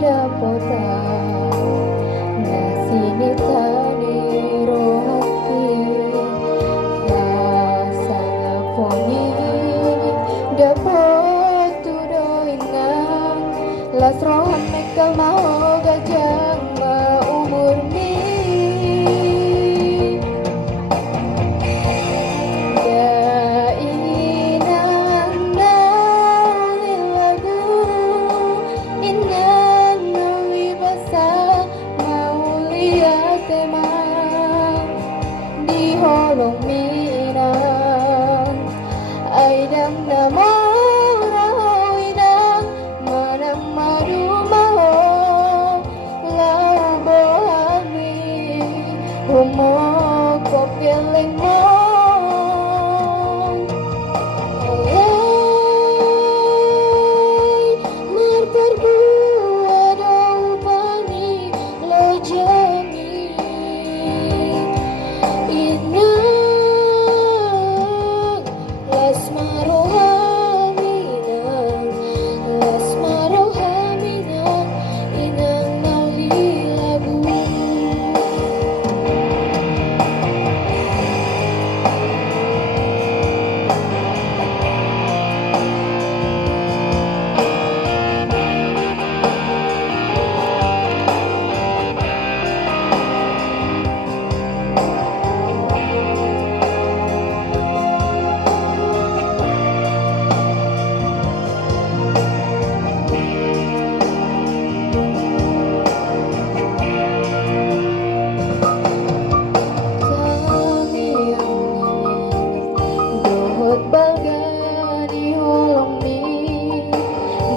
dapota na sinitani rohaki rasanya poni dapat tudoingan las rohan mekal mau gajang ma umur mi holong minang ay dam na marawinang manang madumaho lau bohami humokop piling mo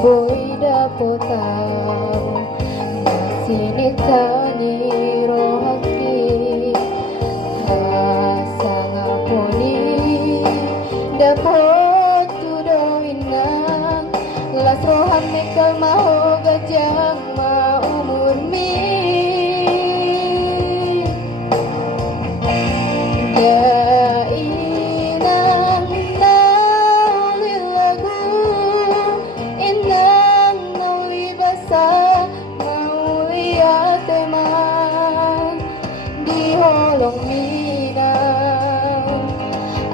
boy dapotao na sinitani rohaki hasanga poni dapot tudoinang las rohan mekal mau gajang ma umur mi holong minang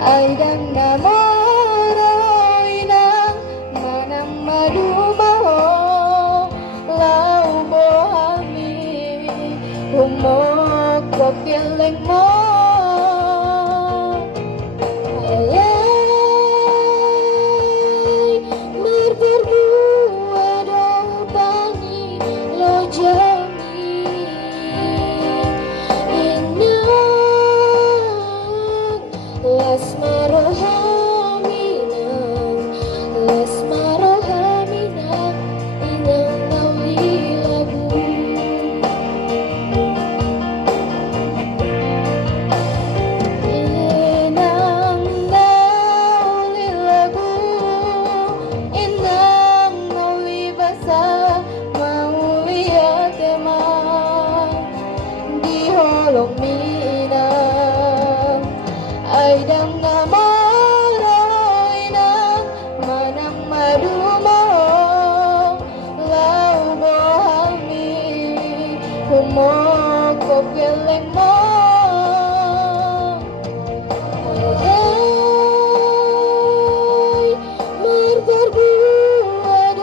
ay dam na marawinang manang madumaho lau bohami humokop piling mo ayay merterbuat pani lo las marohaminan inang nawi lagu inang nawi lagu inang nawi basa mau lihat emang di holong minang ay dam na marawinang manang madumaho lau bohami humokop piling mo ay merterbuat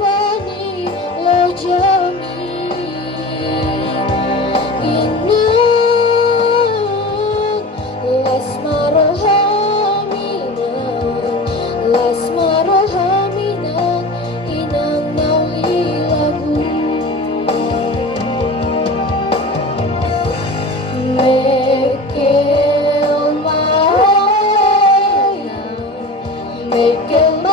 pani lo jami las marohaminan inang nawi lagu mekel